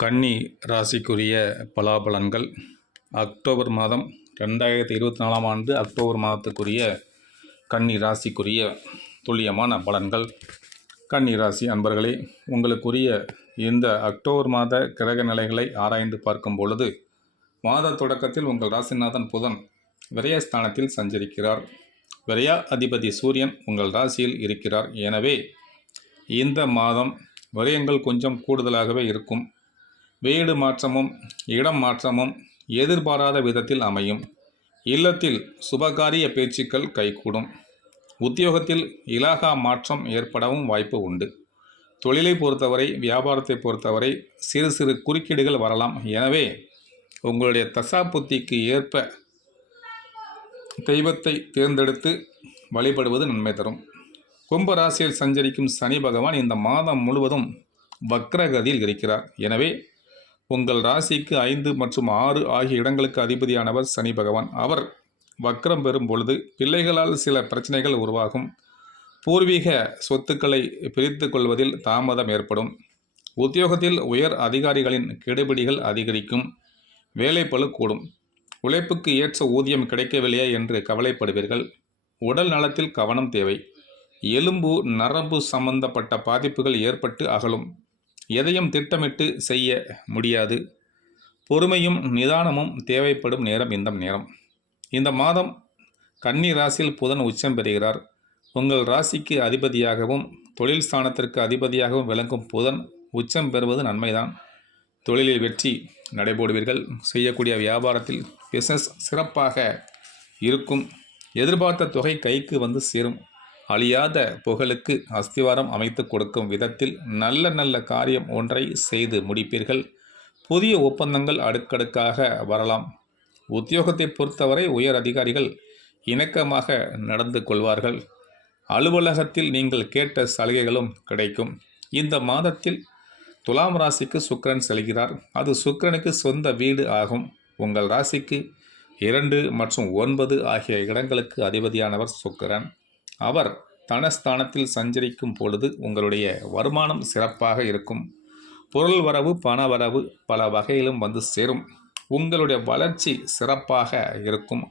கன்னி ராசிக்குரிய பலாபலன்கள் அக்டோபர் மாதம் 2024 ஆண்டு அக்டோபர் மாதத்துக்குரிய கன்னி ராசிக்குரிய துல்லியமான பலன்கள். கன்னி ராசி அன்பர்களே, உங்களுக்குரிய இந்த அக்டோபர் மாத கிரக நிலைகளை ஆராய்ந்து பார்க்கும் பொழுது மாத தொடக்கத்தில் உங்கள் ராசிநாதன் புதன் விரயஸ்தானத்தில் சஞ்சரிக்கிறார். விரய அதிபதி சூரியன் உங்கள் ராசியில் இருக்கிறார். எனவே இந்த மாதம் விரயங்கள் கொஞ்சம் கூடுதலாகவே இருக்கும். வீடு மாற்றமும் இடம் மாற்றமும் எதிர்பாராத விதத்தில் அமையும். இல்லத்தில் சுபகாரிய பேச்சுக்கள் கைகூடும். உத்தியோகத்தில் இலாகா மாற்றம் ஏற்படவும் வாய்ப்பு உண்டு. தொழிலை பொறுத்தவரை, வியாபாரத்தை பொறுத்தவரை சிறு சிறு குறுக்கீடுகள் வரலாம். எனவே உங்களுடைய தசாபுத்திக்கு ஏற்ப தெய்வத்தை தேர்ந்தெடுத்து வழிபடுவது நன்மை தரும். கும்ப ராசியில் சஞ்சரிக்கும் சனி பகவான் இந்த மாதம் முழுவதும் வக்ரகதியில் இருக்கிறார். எனவே உங்கள் ராசிக்கு 5 மற்றும் 6 ஆகிய இடங்களுக்கு அதிபதியானவர் சனி பகவான். அவர் வக்ரம் பெறும் பொழுது பிள்ளைகளால் சில பிரச்சனைகள் உருவாகும். பூர்வீக சொத்துக்களை பிரித்து கொள்வதில் தாமதம் ஏற்படும். உத்தியோகத்தில் உயர் அதிகாரிகளின் கெடுபிடிகள் அதிகரிக்கும். வேலைப்பளு கூடும். உழைப்புக்கு ஏற்ற ஊதியம் கிடைக்கவில்லையே என்று கவலைப்படுவீர்கள். உடல் நலத்தில் கவனம் தேவை. எலும்பு நரம்பு சம்பந்தப்பட்ட பாதிப்புகள் ஏற்பட்டு அகலும். எதையும் திட்டமிட்டு செய்ய முடியாது. பொறுமையும் நிதானமும் தேவைப்படும் நேரம் இந்த நேரம். இந்த மாதம் கன்னி ராசியில் புதன் உச்சம் பெறுகிறார். உங்கள் ராசிக்கு அதிபதியாகவும் தொழில் ஸ்தானத்திற்கு அதிபதியாகவும் விளங்கும் புதன் உச்சம் பெறுவது நன்மைதான். தொழிலில் வெற்றி நடைபோடுவீர்கள். செய்யக்கூடிய வியாபாரத்தில் பிஸ்னஸ் சிறப்பாக இருக்கும். எதிர்பார்த்த தொகை கைக்கு வந்து சேரும். அழியாத புகழுக்கு அஸ்திவாரம் அமைத்து கொடுக்கும் விதத்தில் நல்ல நல்ல காரியம் ஒன்றை செய்து முடிப்பீர்கள். புதிய ஒப்பந்தங்கள் அடுக்கடுக்காக வரலாம். உத்தியோகத்தை பொறுத்தவரை உயர் அதிகாரிகள் இணக்கமாக நடந்து கொள்வார்கள். அலுவலகத்தில் நீங்கள் கேட்ட சலுகைகளும் கிடைக்கும். இந்த மாதத்தில் துலாம் ராசிக்கு சுக்கிரன் செல்கிறார். அது சுக்கிரனுக்கு சொந்த வீடு ஆகும். உங்கள் ராசிக்கு 2 மற்றும் 9 ஆகிய இடங்களுக்கு அதிபதியானவர் சுக்கிரன். அவர் தனஸ்தானத்தில் சஞ்சரிக்கும் பொழுது உங்களுடைய வருமானம் சிறப்பாக இருக்கும். பொருள் வரவு, பண வரவு பல வகையிலும் வந்து சேரும். உங்களுடைய வளர்ச்சி சிறப்பாக இருக்கும்.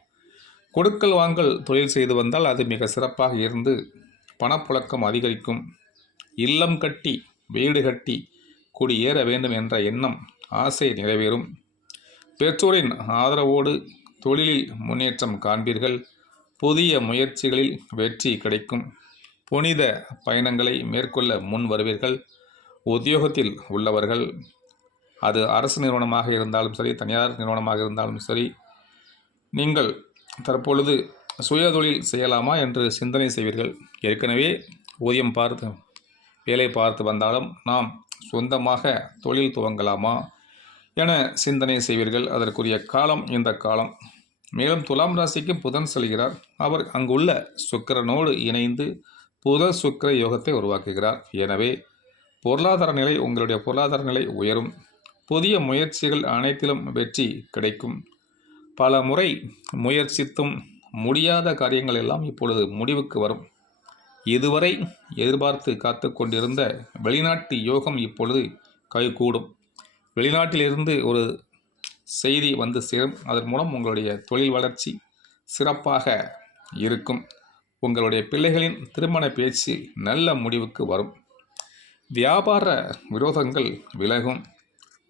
கொடுக்கல் வாங்கல் தொழில் செய்து வந்தால் அது மிக சிறப்பாக இருந்து பணப்புழக்கம் அதிகரிக்கும். இல்லம் கட்டி வீடு கட்டி குடியேற வேண்டும் என்ற எண்ணம், ஆசை நிறைவேறும். பெற்றோரின் ஆதரவோடு தொழிலில் முன்னேற்றம் காண்பீர்கள். புதிய முயற்சிகளில் வெற்றி கிடைக்கும். புனித பயணங்களை மேற்கொள்ள முன் வருவீர்கள். உத்தியோகத்தில் உள்ளவர்கள், அது அரசு நிறுவனமாக இருந்தாலும் சரி, தனியார் நிறுவனமாக இருந்தாலும் சரி, நீங்கள் தற்பொழுது சுயதொழில் செய்யலாமா என்று சிந்தனை செய்வீர்கள். ஏற்கனவே ஊதியம் பார்த்து வேலை பார்த்து வந்தாலும் நாம் சொந்தமாக தொழில் துவங்கலாமா என சிந்தனை செய்வீர்கள். அதற்குரிய காலம் இந்த காலம். மேலும் துலாம் ராசிக்கு புதன் செல்கிறார். அவர் அங்குள்ள சுக்கிரனோடு இணைந்து புத சுக்கிர யோகத்தை உருவாக்குகிறார். எனவே பொருளாதார நிலை, உங்களுடைய பொருளாதார நிலை உயரும். புதிய முயற்சிகள் அனைத்திலும் வெற்றி கிடைக்கும். பல முறை முயற்சித்தும் முடியாத காரியங்கள் எல்லாம் இப்பொழுது முடிவுக்கு வரும். இதுவரை எதிர்பார்த்து காத்து கொண்டிருந்த வெளிநாட்டு யோகம் இப்பொழுது கைகூடும். வெளிநாட்டிலிருந்து ஒரு செய்தி வந்து சேரும். அதன் மூலம் உங்களுடைய தொழில் வளர்ச்சி சிறப்பாக இருக்கும். உங்களுடைய பிள்ளைகளின் திருமண பேச்சு நல்ல முடிவுக்கு வரும். வியாபார விரோதங்கள் விலகும்.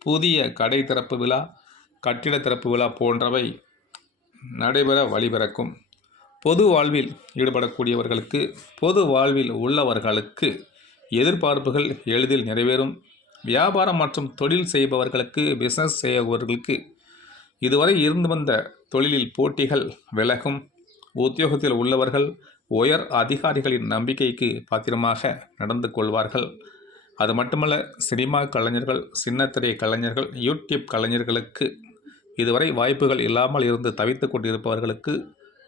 புதிய கடை திறப்பு விழா, கட்டிட திறப்பு விழா போன்றவை நடைபெற வழிபிறக்கும். பொது வாழ்வில் ஈடுபடக்கூடியவர்களுக்கு, பொது வாழ்வில் உள்ளவர்களுக்கு எதிர்பார்ப்புகள் எளிதில் நிறைவேறும். வியாபாரம் மற்றும் தொழில் செய்பவர்களுக்கு, பிஸ்னஸ் செய்பவர்களுக்கு இதுவரை இருந்து வந்த தொழிலில் போட்டிகள் விலகும். உத்தியோகத்தில் உள்ளவர்கள் உயர் அதிகாரிகளின் நம்பிக்கைக்கு பாத்திரமாக நடந்து கொள்வார்கள். அது மட்டுமல்ல, சினிமா கலைஞர்கள், சின்னத்திரை கலைஞர்கள், யூடியூப் கலைஞர்களுக்கு இதுவரை வாய்ப்புகள் இல்லாமல் இருந்து தவித்து கொண்டிருப்பவர்களுக்கு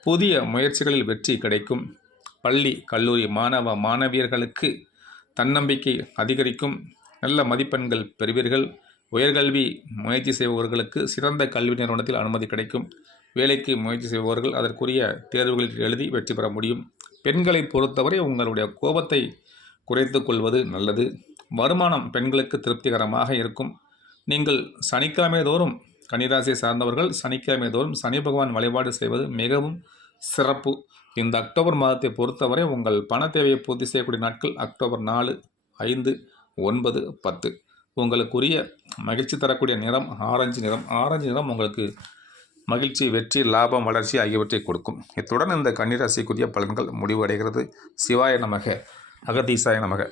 புதிய முயற்சிகளில் வெற்றி கிடைக்கும். பள்ளி கல்லூரி மாணவ மாணவியர்களுக்கு தன்னம்பிக்கை அதிகரிக்கும். நல்ல மதிப்பெண்கள் பெறுவீர்கள். உயர்கல்வி முயற்சி செய்பவர்களுக்கு சிறந்த கல்வி நிறுவனத்தில் அனுமதி கிடைக்கும். வேலைக்கு முயற்சி செய்பவர்கள் அதற்குரிய தேர்வுகளில் எழுதி வெற்றி பெற முடியும். பெண்களை பொறுத்தவரை உங்களுடைய கோபத்தை குறைத்து கொள்வது நல்லது. வருமானம் பெண்களுக்கு திருப்திகரமாக இருக்கும். நீங்கள் சனிக்கிழமை தோறும் கன்னிராசியை சார்ந்தவர்கள் சனிக்கிழமை தோறும் சனி பகவான் வழிபாடு செய்வது மிகவும் சிறப்பு. இந்த அக்டோபர் மாதத்தை பொறுத்தவரை உங்கள் பண தேவையை பூர்த்தி செய்யக்கூடிய நாட்கள் அக்டோபர் 4, 5, 9, 10. உங்களுக்குரிய மகிழ்ச்சி தரக்கூடிய நிறம் ஆரஞ்சு நிறம். ஆரஞ்சு நிறம் உங்களுக்கு மகிழ்ச்சி, வெற்றி, லாபம், வளர்ச்சி ஆகியவற்றை கொடுக்கும். இத்துடன் இந்த கன்னிராசிக்குரிய பலன்கள் முடிவடைகிறது. சிவாய நமக, அகதீசாய நமக.